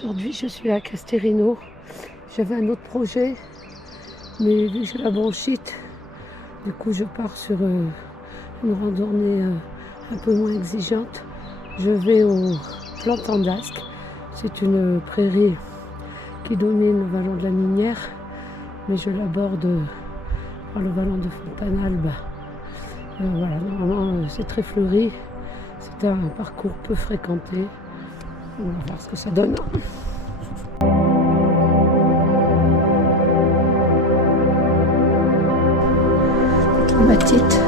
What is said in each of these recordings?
Aujourd'hui, je suis à Casterino. J'avais un autre projet, mais vu que j'ai la bronchite, du coup, je pars sur une randonnée un peu moins exigeante. Je vais au Plantin d'Ascq. C'est une prairie qui domine le vallon de la Minière, mais je l'aborde par le vallon de Fontanalbe. Voilà, normalement, c'est très fleuri. C'est un parcours peu fréquenté. On va voir ce que ça donne. Ma petite.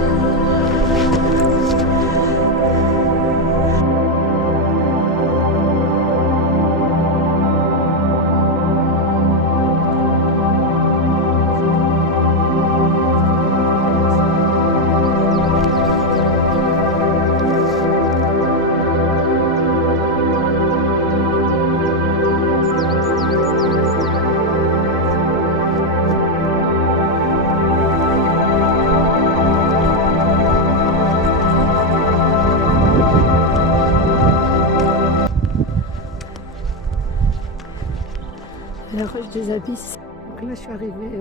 La roche des abysses. Donc là, je suis arrivée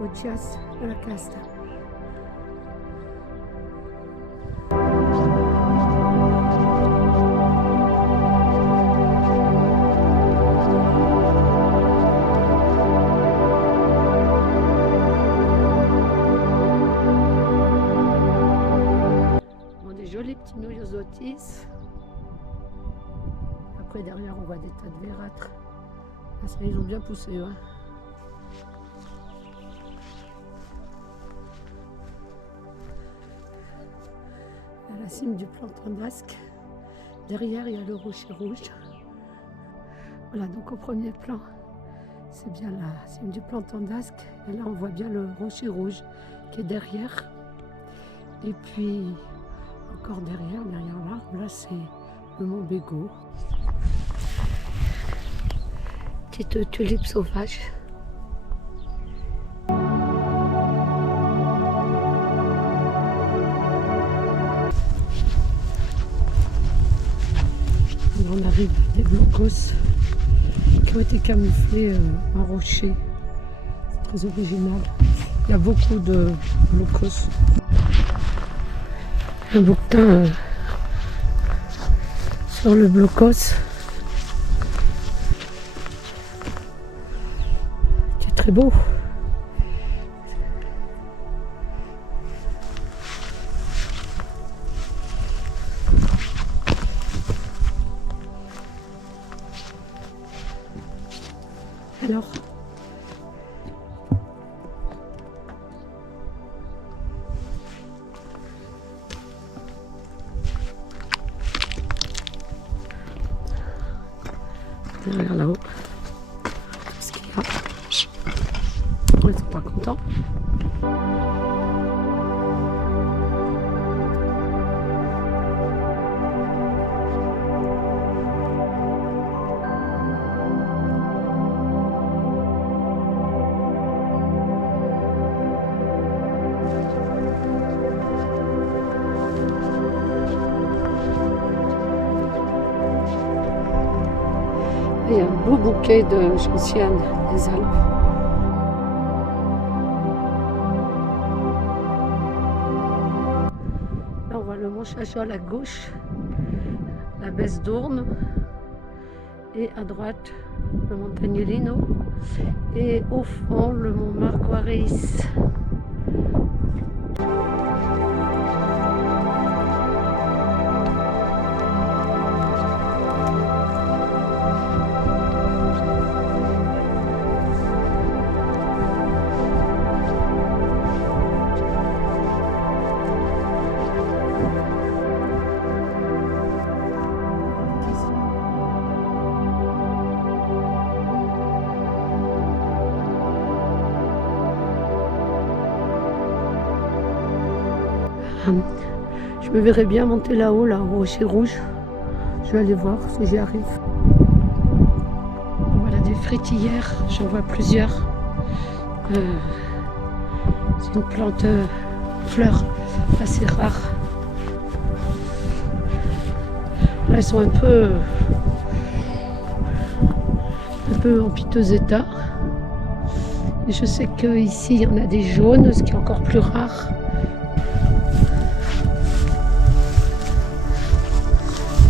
au Chiasso della Casta. Bon, des jolis petits noyosotis. Après, derrière, on voit des tas de vérâtres. Ah, ça, ils ont bien poussé, ouais. À la cime du Plantin d'Ascq, derrière il y a le rocher rouge. Voilà, donc au premier plan, c'est bien la cime du Plantin d'Ascq. Et là, on voit bien le rocher rouge qui est derrière. Et puis, encore derrière l'arbre, là, c'est le mont Bégaud. Petite tulipe sauvage. On arrive à des blocos qui ont été camouflés en rocher. C'est très original. Il y a beaucoup de blocos. Un bouquetin sur le blocos. Très beau. Alors, derrière là-haut, qu'est-ce qu'il y a? Ils sont pas contents. Il y a un beau bouquet de gentianes des Alpes. Le mont Chajol à gauche, la baisse d'Ourne, et à droite le mont Agnolino, et au fond le mont Marguaris. Je me verrais bien monter là-haut, là, au rocher rouge. Je vais aller voir si j'y arrive. Voilà des frétillères, j'en vois plusieurs. C'est une plante fleur assez rare. Là, elles sont un peu un peu en piteux état. Et je sais qu'ici il y en a des jaunes, ce qui est encore plus rare.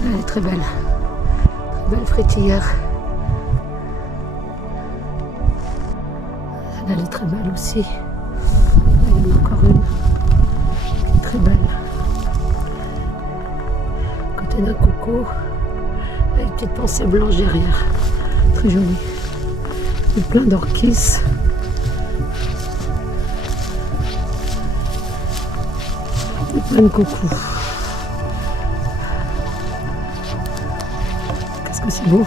Elle est très belle. Très belle frétillère. Elle est très belle aussi. Là, il y en a encore une qui est très belle. À côté d'un coco, avec une petite pensée blanche derrière. Très jolie. Et plein d'orchis. Et plein de coucous. Qu'est-ce que c'est beau!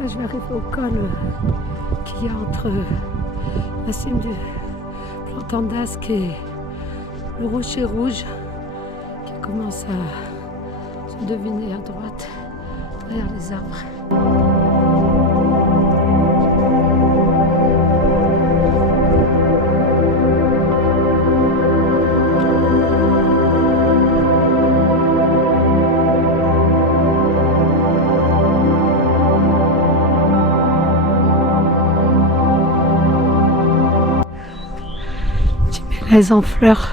Là, je vais arriver au col qu'il y a entre la cime du Plantin d'Ascq et le Rocher Rouge qui commence à se deviner à droite derrière les arbres. Elles en fleurs,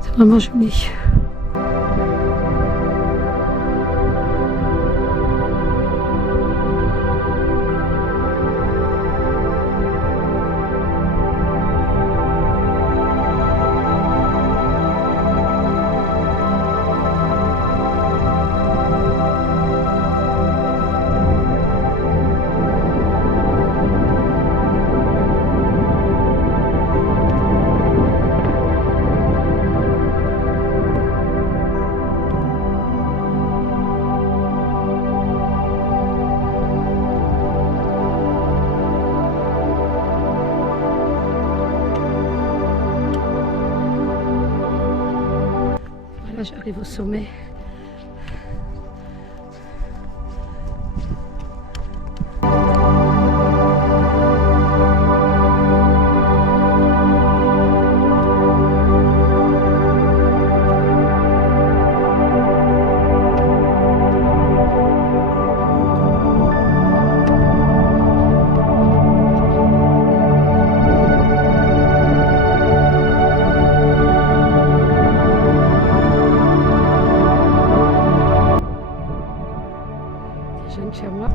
c'est vraiment joli. Là, j'arrive au sommet. Chamois.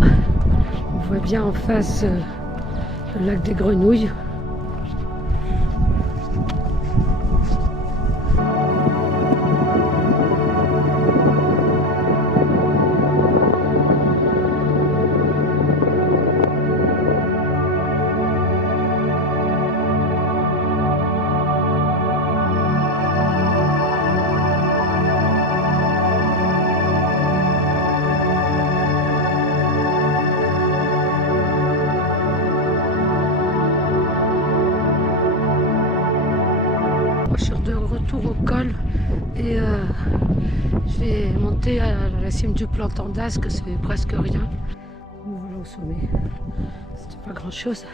On voit bien en face le lac des Grenouilles. Je suis de retour au col et je vais monter à la cime du Plantin d'Ascq, c'est presque rien. Voilà au sommet, c'était pas grand chose.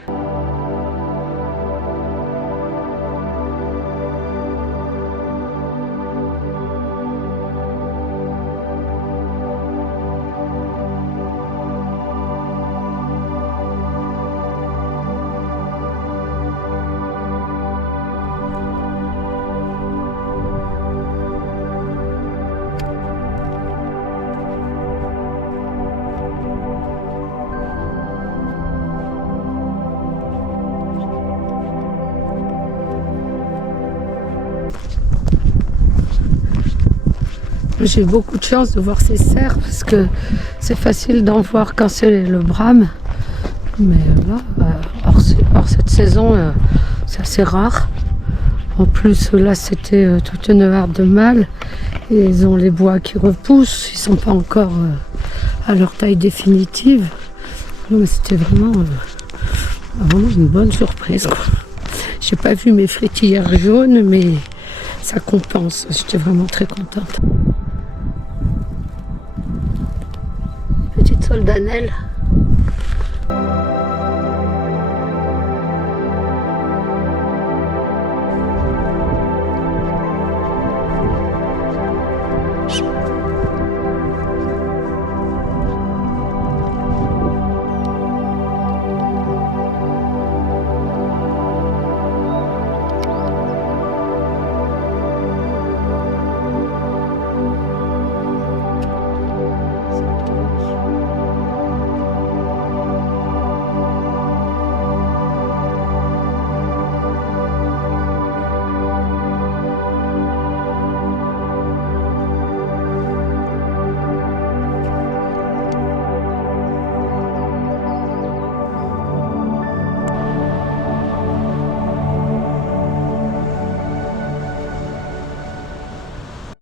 J'ai beaucoup de chance de voir ces cerfs parce que c'est facile d'en voir quand c'est le brame. Mais là, hors cette saison, c'est assez rare. En plus, là, c'était toute une harde de mâles. Et ils ont les bois qui repoussent. Ils sont pas encore à leur taille définitive. Non, mais c'était vraiment une bonne surprise, quoi. J'ai pas vu mes frétillières jaunes, mais ça compense. J'étais vraiment très contente. Petite soldanelle.